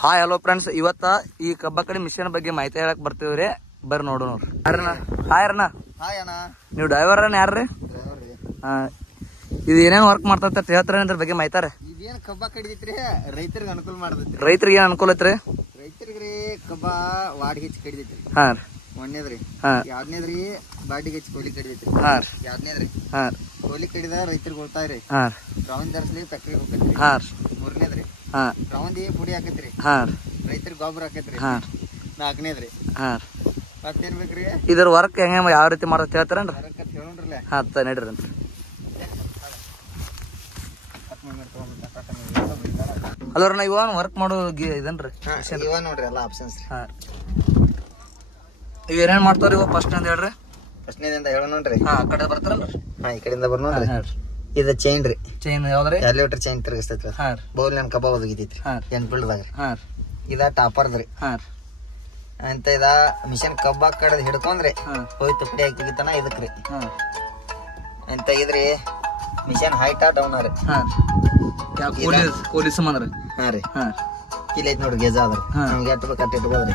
Hi hello friends, ಇವತ್ತ ಈ ಕಬ್ಬ ಕಡೆ ಮಿಷನ್ ಬಗ್ಗೆ ಮಾಹಿತಿ ಹೇಳಕ್ ಬರ್ತೀವ್ರಿ. ಬರ್ರಿ ನೋಡೋಣ. ಹಾಯ್ ಅಣ್ಣ. ನೀವು ಡ್ರೈವರ್ ಯಾರ್ರಿ? ಇದು ಏನೇನ್ ವರ್ಕ್ ಮಾಡ್ತಾ ಹೇಳ್ತಾರ ಅದ್ರ ಬಗ್ಗೆ ಮಾಹಿತಾರ? ಇದೇನ್ ಕಬ್ಬ ಕಡಿದೈತ್ರಿ, ರೈತರಿಗೆ ಅನುಕೂಲ ಮಾಡದೈತ್ರಿ. ರೈತರಿಗೆ ಏನ್ ಅನುಕೂಲ ಐತ್ರಿ? ರೈತರಿಗ್ರಿ ಕಬ್ಬ ವಾಡಿಗೆ ಹೆಚ್ಚಿ ಕಡಿದೈತ್ರಿ. ಹಾ ಒಂದೇದ್ರಿ. ಎರಡನೇದ್ರಿ ಬಾಡಿಗೆ ಹೆಚ್ಚಿ ಕೋಲಿ ಕಡಿದೈತ್ರಿ. ಎರಡನೇದ್ರಿ ಕೋಲಿ ಕಡಿದ ರೈತರಿಗೆ ಉಳ್ತಾಯ್ರಿ. Round ತರ್ಸ್ಲಿ factory ಹೋಗತ್ರಿ. ಮೂರನೇದ್ರಿ ರೌಂದಿ ಪುಡಿ ಹಾಕತ್ರಿ. ರೈತರಿಗೆ ಗೊಬ್ಬರ ಹಾಕತ್ರಿ. ನಾಲ್ಕನೇದ್ರಿ ಮತ್ತೇನ್ ಬೇಕ್ರಿ? ಇದ್ರ ವರ್ಕ್ ಹೆಂಗ ಯಾವ ರೀತಿ ಮಾಡತ್ ಹೇಳ್ತಾರನ್ರಿ? ಹೇಳೋಣ್ರಲ್ಲ. ನಡ್ರಿ ಅಂತ. ಅಲ್ಲವ್ರ ನಾ ಇವಾಗ ವರ್ಕ್ ಮಾಡೋ ಇದನ್ರಿ ಇವ ನೋಡ್ರಿ ಎಲ್ಲ ಆಪ್ಷನ್ಸ್. ಇವ್ ಏನೇನ್ ಮಾಡ್ತಾವ್ರಿ ಇವ? ಫಸ್ಟ್ ಅಂತ ಹೇಳ್ರಿ. ಫಸ್ಟ್ನೇದಿಂದ ಹೇಳೋಣ್ರಿ. ಆ ಕಡೆ ಬರ್ತಾರಲ್ರಿ? ಈ ಕಡೆಯಿಂದ ಬರ್ನೋಡ್ರಿ. ಇದು ಚೈನ್ ರೀ. ಚೈನ್ ಯಾವ್ದ್ರಿ? ಎಲಿವೇಟರ್ ಚೈನ್ ತಿರುಗಿಸ್ತೈತ್ರಿ. ಬೌಲ್ ನನ್ ಕಬ್ಬ ಒದಗಿತೈತ್ರಿ. ಎನ್ಫೀಲ್ಡ್ದಾಗ ಇದ ಟಾಪರ್ದ್ರಿ. ಅಂತ ಇದ ಮಿಷನ್ ಕಬ್ಬ ಕಡದ್ ಹಿಡ್ಕೊಂಡ್ರಿ ಹೋಯ್ತು ಪುಡಿ ಹಾಕಿ ತೆಗಿತಾನ ಇದಕ್ರಿ. ಅಂತ ಇದ್ರಿ ಮಿಷನ್ ಹೈಟ್ ಡೌನ್ ರೀ. ಕೋಲಿ ಸಂಬಂಧ ರೀ. ಹಾ ರೀ. ಕಿಲ್ ಐತ್ ನೋಡ್ರಿ, ಗೆಜ ಅದ್ರಿ. ನಮ್ಗೆ ಎಟ್ ಬೇಕು ಅಟ್ ಇಟ್ಬೋದ್ರಿ.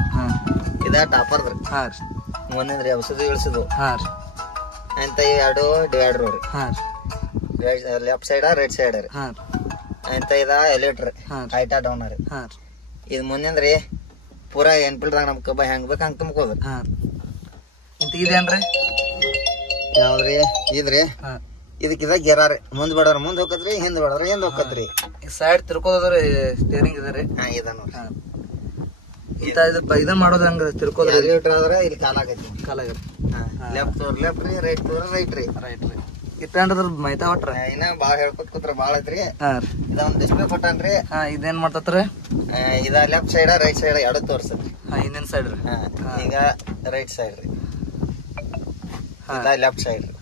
ಇದ ಟಾಪರ್ದ್ರಿ. ಒಂದೇದ್ರಿ ಔಷಧಿ ಇಳಿಸುದು. ಅಂತ ಎರಡು ಡಿವೈಡರ್ ರೀ. ಲೆಫ್ಟ್ ಸೈಡ್ ರೈಟ್ ಸೈಡ್ ರೀ. ಅಂತ ಇದ ಎಲಿವೇಟರ್ ಹೈಟ್ ಡೌನ್ ರೀ. ಇದ್ ಮುಂದೇನ್ರಿ ಪೂರಾ ಎನ್ಫೀಲ್ಡ್ದಾಗ ನಮ್ ಕಬ್ಬ ಹೆಂಗ್ ಬೇಕ ಹಂಗ ತುಂಬ್ಕೋದ್ರಿ. ಇಂತ ಇದೇನ್ರಿ? ಯಾವ್ದ್ರಿ? ಇದ್ರಿ ಇದಕ್ಕಿದ ಗೆರ ರೀ. ಮುಂದ್ ಬಡವ್ರ ಮುಂದ್ ಹೋಗತ್ರಿ, ಹಿಂದ್ ಬಡವ್ರ ಹಿಂದ್ ಹೋಗತ್ರಿ. ಸೈಡ್ ತಿರ್ಕೋದ್ರಿ ಸ್ಟೇರಿಂಗ್ ಇದೆ ರೀ. ಇದ ನೋಡ್ರಿ. ಇದನ್ ಮಾಡೋದ್ ಹಂಗ ತಿರ್ಕೋದ್ರಿ. ಎಲಿವೇಟರ್ ಆದ್ರ ಇಲ್ಲಿ ಕಾಲ ಆಗೈತಿ. ಕಾಲಾಗ್ರಿ. ಲೆಫ್ಟ್ ತೋರ್ ಲೆಫ್ಟ್ ರೀ, ರೈಟ್ ತೋರ್ ರೈಟ್ ರೀ. ರೈಟ್ ರೀ. ಇಟ್ಟಂದ್ರ ಮೈತಾ ಹೊಟ್ರ ಇನ್ನ ಬಾಳ ಹೇಳ್ಕೊತ್ ಕೂತ್ರ ಬಾಳ ಐತ್ರಿ. ಇದ ಒಂದ್ ಡಿಸ್ಪ್ಲೇ ಕೊಟ್ಟಾನ್ರಿ. ಇದೇನ್ ಮಾಡ್ತತ್ರಿ? ಇದ ಲೆಫ್ಟ್ ಸೈಡ್ ರೈಟ್ ಸೈಡ್ ಎರಡು ತೋರ್ಸತ್ರಿ. ಹಿಂದಿನ ಸೈಡ್ ರೀ. ಈಗ ರೈಟ್ ಸೈಡ್ ರೀ. ಲೆಫ್ಟ್ ಸೈಡ್ ರೀ.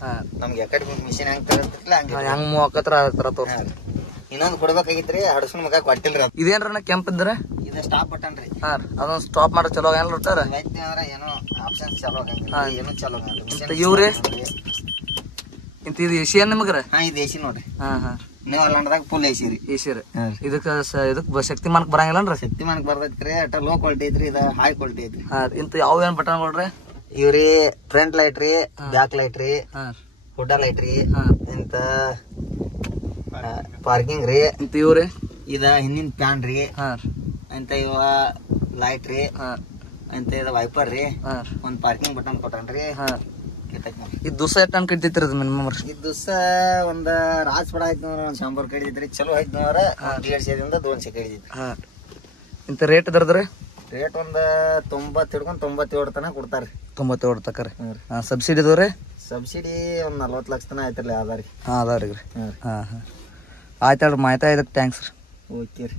ನಮ್ಗೆ ಯಾಕಡೆ ಮಿಷಿನ್ ಹೆಂಗ್ ತರಸ್ತಿರ್ಲ ಹೆಂಗ್ ಮೂವ್ ಆಕತ್ರ ತರ ತೋರ್ಸ್ರಿ. ಇನ್ನೊಂದ್ ಕೊಡ್ಬೇಕಾಗಿತ್ರಿ, ಹಡಸ್ಕೊಂಡ್ ಮಗ ಕೊಟ್ಟಿಲ್ರಿ. ಇದೇನ್ರ ಕೆಂಪ್ ಇದ್ರ? ಇದ ಸ್ಟಾಪ್ ಬಟನ್ ರೀ. ಅದೊಂದ್ ಸ್ಟಾಪ್ ಮಾಡೋ ಚಲೋ ಏನ್ ಇರ್ತಾರ? ಏನೋ ಆಪ್ಷನ್ಸ್ ಚಲೋ ಆಗಂಗಿಲ್ಲ, ಏನೋ ಚಲೋ ಆಗಂಗಿಲ್ಲ. ಇವ್ರಿ ಇಂತ ಇದು ಎಸಿ ಏನ್ ನಿಮಗ್ರ? ಇದು ಎಸಿ ನೋಡ್ರಿ. ನೀವು ಅಲ್ಲಾಂಡ್ದಾಗ ಫುಲ್ ಎಸಿ ರೀ. ಎಸಿ ರೀ. ಇದಕ್ ಶಕ್ತಿಮಾನಕ್ ಬರಂಗಿಲ್ಲನ್ರಿ? ಶಕ್ತಿಮಾನಕ್ ಬರ್ತೈತ್ರಿ. ಅಟ ಲೋ ಕ್ವಾಲಿಟಿ ಐತ್ರಿ, ಇದ ಹೈ ಕ್ವಾಲಿಟಿ ಐತ್ರಿ. ಇಂತ ಯಾವ ಏನ್ ಬಟನ್ ಕೊಡ್ರಿ? ಇವ್ರಿ ಫ್ರಂಟ್ ಲೈಟ್ ರೀ, ಬ್ಯಾಕ್ ಲೈಟ್ ರೀ, ಹುಡ್ಡ ಲೈಟ್ ರೀ, ಇಂತ ಪಾರ್ಕಿಂಗ್ ರೀ. ಇಂತ ಇವ್ರಿ ಇದ ಹಿಂದಿನ ಪ್ಯಾನ್ ರೀ. ಅಂತ ಇವ ಲೈಟ್ ರೀ. ಅಂತ ಇದ ವೈಪರ್ ರೀ. ಒಂದ್ ಪಾರ್ಕಿಂಗ್ ಬಟನ್ ಕೊಟ್ಟನ್ರಿ. ಇದು ದಿವಸ ಎಷ್ಟು ಟನ್ ಕಡಿತೈತ್ರಿ ಅದು ಮಿನಿಮಮ್? ಇದು ದಿವಸ ಒಂದ್ ರಾಜ್ ಪಡ ಆಯ್ತು ನೋಡ್ರಿ, ಒಂದ್ 100 ಕಡಿದೈತ್ರಿ. ಚಲೋ ಆಯ್ತು ನೋಡ್ರ 150 200 ಕಡಿದೈತ್ರಿ. ಇಂತ ರೇಟ್ ಇದ್ರದ್ರಿ? ರೇಟ್ ಒಂದ್ 90 ಹಿಡ್ಕೊಂಡ್ 97 ತನಕ ಕೊಡ್ತಾರ್ರಿ. 97 ತಕ ರೀ. ಸಬ್ಸಿಡಿ ಇದಾವ್ರಿ? ಸಬ್ಸಿಡಿ ಒಂದ್ 40 ಲಕ್ಷ ತನ ಆಯ್ತಿರ್ಲಿ. ಅದಾರಿ. ಅದಾವ್ರಿ. ಆಯ್ತು ಹೇಳ್ರಿ, ಮಾಹಿತಿ ಇದಕ್ಕೆ ಥ್ಯಾಂಕ್ಸ್ ರೀ. ಓಕೆ ರೀ.